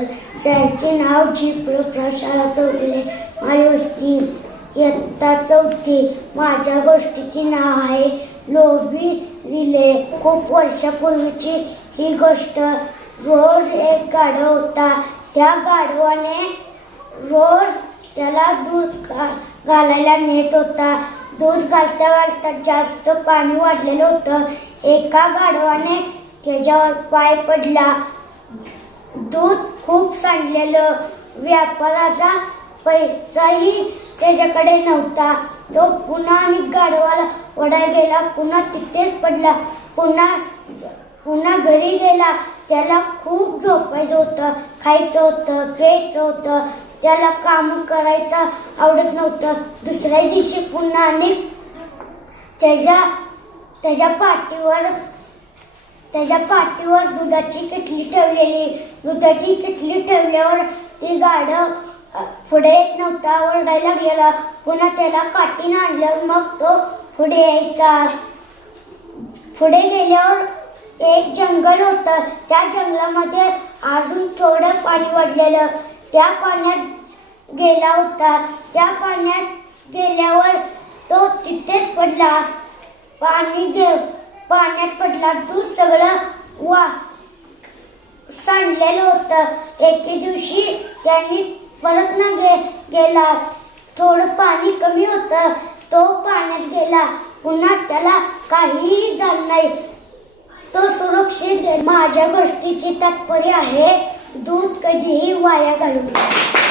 बोरकर. शाळेचे नाव जी. प्रशाला चौगुले, माळी वस्ती, इयत्ता 4थी. माझ्या गोष्टीचे नाव आहे लोभी रिले. खूप वर्षापूर्वीची ही गोष्ट. रोज एक गाढव होता. त्या गाढवाने रोज त्याला दूध घालायला नेत होता. दूध घालता घालता जास्त पाणी वाढलेलं होतं. एका गाढवाने त्याच्यावर पाय पडला. दूध खूप सांडलेलं. व्यापाराचा पैसाही त्याच्याकडे नव्हता. तो पुन्हा गाढवाला ओढायला गेला. पुन्हा तिथेच पडला. पुन्हा घरी गेला. त्याला खूप झोपायचं होतं, खायचं होतं, प्यायचं होतं. त्याला काम करायचं आवडत नव्हतं. दुसऱ्या दिवशी पुन्हा आणि त्याच्या पाठीवर दुधाची किटली ठेवलेली. दुधाची किटली ठेवल्यावर ती गाढव पुढे येत नव्हता, ओरडायला लागलेला. पुन्हा त्याला काठीनं आणल्यावर मग तो पुढे यायचा. पुढे गेल्यावर एक जंगल होतं. त्या जंगलामध्ये अजून थोडं पाणी वाढलेलं. त्या पाण्यात गेला होता. त्या पाण्यात गेल्यावर तो तिथेच पडला. पाण्यात पडला. दूध सगळं सांडलेलं होतं. एके दिवशी त्यांनी परत गेला. थोडं पाणी कमी होतं. तो पाण्यात गेला. पुन्हा त्याला काहीही झालं नाही. तो सुरक्षित. माझ्या गोष्टीचे तात्पर्य आहे दूध कधीही वाया घालू नये.